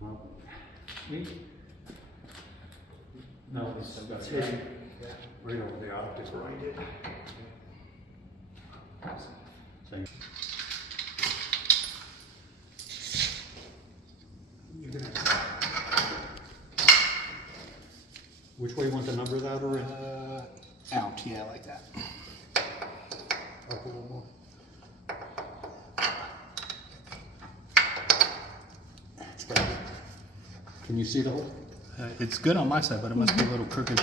Well, No, it's it's right. hidden right over the optic right. Same. You're gonna, Which way you want the number that or in? Out, yeah, like that. up a little more. Can you see the hole? It's good on my side, but it must be a little crooked.